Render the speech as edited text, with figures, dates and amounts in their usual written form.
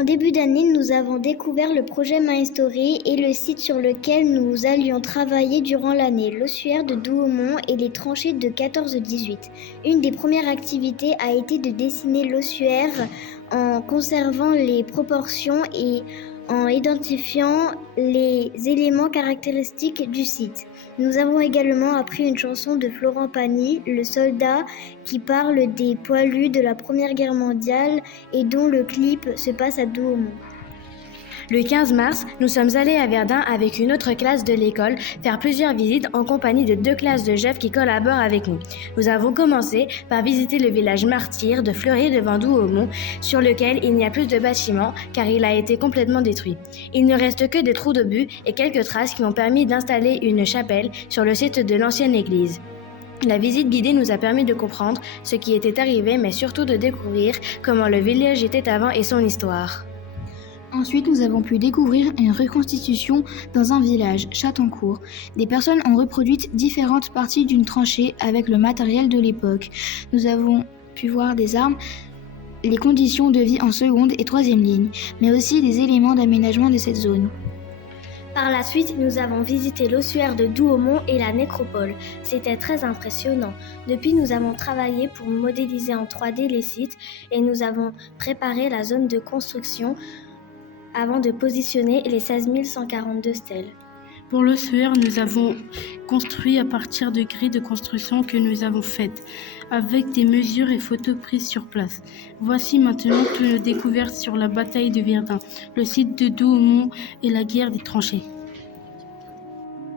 En début d'année, nous avons découvert le projet My Story et le site sur lequel nous allions travailler durant l'année, l'ossuaire de Douaumont et les tranchées de 14-18. Une des premières activités a été de dessiner l'ossuaire en conservant les proportions et en identifiant les éléments caractéristiques du site. Nous avons également appris une chanson de Florent Pagny, le soldat, qui parle des poilus de la Première Guerre mondiale et dont le clip se passe à Douaumont. Le 15 mars, nous sommes allés à Verdun avec une autre classe de l'école faire plusieurs visites en compagnie de 2 classes de jeunes qui collaborent avec nous. Nous avons commencé par visiter le village martyr de Fleury devant Douaumont, sur lequel il n'y a plus de bâtiments car il a été complètement détruit. Il ne reste que des trous d'obus et quelques traces qui ont permis d'installer une chapelle sur le site de l'ancienne église. La visite guidée nous a permis de comprendre ce qui était arrivé, mais surtout de découvrir comment le village était avant et son histoire. Ensuite, nous avons pu découvrir une reconstitution dans un village, Châtencourt. Des personnes ont reproduit différentes parties d'une tranchée avec le matériel de l'époque. Nous avons pu voir des armes, les conditions de vie en seconde et troisième ligne, mais aussi des éléments d'aménagement de cette zone. Par la suite, nous avons visité l'ossuaire de Douaumont et la nécropole. C'était très impressionnant. Depuis, nous avons travaillé pour modéliser en 3D les sites et nous avons préparé la zone de construction avant de positionner les 16 142 stèles. Pour l'ossuaire, nous avons construit à partir de grilles de construction que nous avons faites, avec des mesures et photos prises sur place. Voici maintenant toutes nos découvertes sur la bataille de Verdun, le site de Douaumont et la guerre des tranchées.